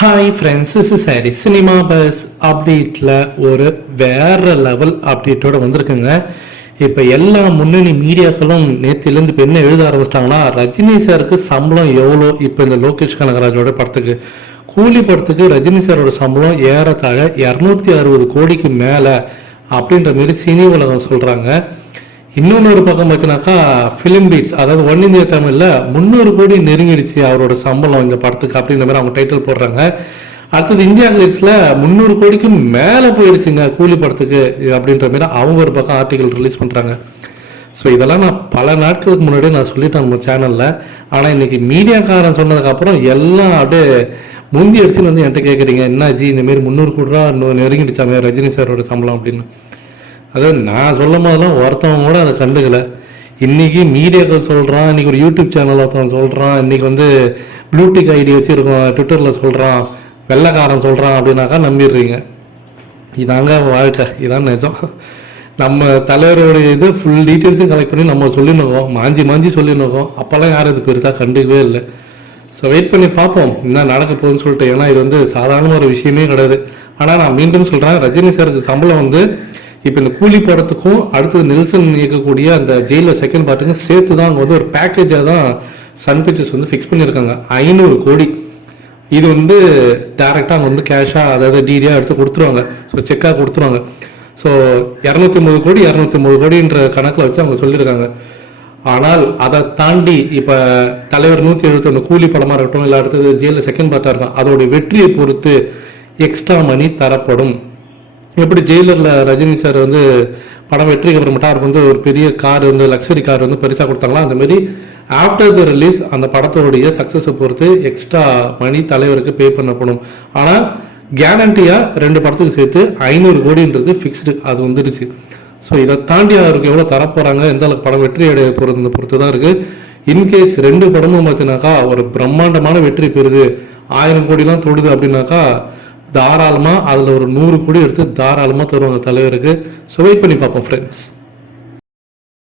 Hi friends is sorry cinema buzz அப்டேட்டில் ஒரு வேற லெவல் அப்டேட்டோட வந்திருக்குங்க. இப்போ எல்லா முன்னணி மீடியாக்களும் நேற்றுலேருந்து இப்போ என்ன எழுத ஆரம்பிச்சிட்டாங்கன்னா ரஜினி சாருக்கு சம்பளம் எவ்வளோ? இப்போ இந்த லோகேஷ் கனகராஜோட படத்துக்கு. கூலி படத்துக்கு ரஜினி சாரோட சம்பளம் ஏறத்தாழ இரநூத்தி அறுபது கோடிக்கு மேலே அப்படின்ற மாதிரி சினி உலகம் சொல்கிறாங்க இன்னொன்று ஒரு பக்கம் பார்த்தீங்கன்னாக்கா ஃபிலிம் பீட்ஸ் அதாவது ஒன் இந்தியா தமிழில் முந்நூறு கோடி நெருங்கிடுச்சு அவரோட சம்பளம் இந்த படத்துக்கு அப்படின்ற மாதிரி அவங்க டைட்டில் போடுறாங்க. அடுத்தது இந்தியா கிளிட்ஸில் முந்நூறு கோடிக்கு மேலே போயிடுச்சுங்க கூலி படத்துக்கு அப்படின்ற மாதிரி அவங்க ஒரு பக்கம் ஆர்டிகல் ரிலீஸ் பண்ணுறாங்க ஸோ இதெல்லாம் நான் பல நாட்களுக்கு முன்னாடியே நான் சொல்லிட்டேன் நம்ம சேனலில் ஆனால் இன்னைக்கு மீடியாக்காரன் சொன்னதுக்கப்புறம் எல்லாம் அப்படியே முந்தி அடிச்சுன்னு வந்து என்கிட்ட கேட்குறீங்க என்னாச்சு இந்த மாதிரி முந்நூறு கோடி ரூபா இன்னும் நெருங்கிடுச்சாமே ரஜினி சாரோட சம்பளம்? அப்படின்னு. அதாவது நான் சொல்லும் போதெல்லாம் ஒருத்தவங்க கூட அதை கண்டுக்கலை. இன்றைக்கி மீடியாக்கள் சொல்கிறான் இன்றைக்கி ஒரு யூடியூப் சேனல் ஒருத்தவன் சொல்கிறான் இன்றைக்கி வந்து ப்ளூடிக் ஐடி வச்சுருக்கோம் ட்விட்டரில் சொல்கிறான் வெள்ளைக்காரன் சொல்கிறான் அப்படின்னாக்கா நம்பிடுறீங்க. இதாங்க வாழ்க்கை இதான் நிஜம். நம்ம தலைவருடைய இது ஃபுல் டீட்டெயில்ஸும் கலெக்ட் பண்ணி நம்ம சொல்லியிருக்கோம் மாஞ்சி மாஞ்சி சொல்லியிருக்கோம் அப்போல்லாம் யாரும் இது பெருசாக கண்டுக்கவே இல்லை. ஸோ வெயிட் பண்ணி பார்ப்போம் என்ன நடக்க போகுதுன்னு சொல்லிட்டு. ஏன்னா இது வந்து சாதாரண ஒரு விஷயமே கிடையாது. ஆனால் நான் மீண்டும் சொல்கிறேன் ரஜினி சாருக்கு சம்பளம் வந்து இப்போ இந்த கூலி படத்துக்கும் அடுத்தது நெல்சன் இயக்கக்கூடிய அந்த ஜெயிலில் செகண்ட் பார்ட்டுக்கும் சேர்த்து தான் அங்கே வந்து ஒரு பேக்கேஜாக தான் சன் பிக்சர்ஸ் வந்து ஃபிக்ஸ் பண்ணியிருக்காங்க. ஐநூறு கோடி. இது வந்து டேரெக்டாக அவங்க வந்து கேஷாக அதாவது டிடியாக எடுத்து கொடுத்துருவாங்க. ஸோ செக்காக கொடுத்துருவாங்க. ஸோ இரநூத்தி ஒம்பது கோடி இரநூத்தி ஒம்பது கோடின்ற கணக்கில் வச்சு அவங்க சொல்லியிருக்காங்க. ஆனால் அதை தாண்டி இப்போ தலைவர் நூற்றி எழுபத்தொன்று கூலி படமாக இருக்கட்டும் இல்லை அடுத்தது ஜெயிலில் செகண்ட் பார்ட்டாக இருக்கும் அதோடைய வெற்றியை பொறுத்து எக்ஸ்ட்ரா மணி தரப்படும். எப்படி ஜெயிலரில் ரஜினி சார் வந்து படம் வெற்றிக்கு அப்புறமேட்டா அவருக்கு வந்து ஒரு பெரிய கார் வந்து லக்ஸரி கார் வந்து பெருசாக கொடுத்தாங்களா? அந்தமாரி ஆஃப்டர் த ரிலீஸ் அந்த படத்தோடைய சக்ஸஸை பொறுத்து எக்ஸ்ட்ரா மணி தலைவருக்கு பே பண்ணப்படும். ஆனால் கேரண்டியாக ரெண்டு படத்துக்கு சேர்த்து ஐநூறு கோடின்றது ஃபிக்ஸ்டு அது வந்துடுச்சு ஸோ இதை தாண்டி அவருக்கு எவ்வளோ தரப்போகிறாங்க எந்த அளவுக்கு படம் வெற்றி அடைய போகிறது பொறுத்து தான் இருக்குது இன்கேஸ் ரெண்டு படமும் பார்த்தீங்கன்னாக்கா ஒரு பிரம்மாண்டமான வெற்றி பெறுது. ஆயிரம் கோடிலாம் தொடுது அப்படின்னாக்கா தாராளமாக அதில் ஒரு நூறு கோடி எடுத்து தாராளமாக தருவாங்க தலைவருக்கு. ஸோ வெயிட் பண்ணி பார்ப்போம் ஃப்ரெண்ட்ஸ்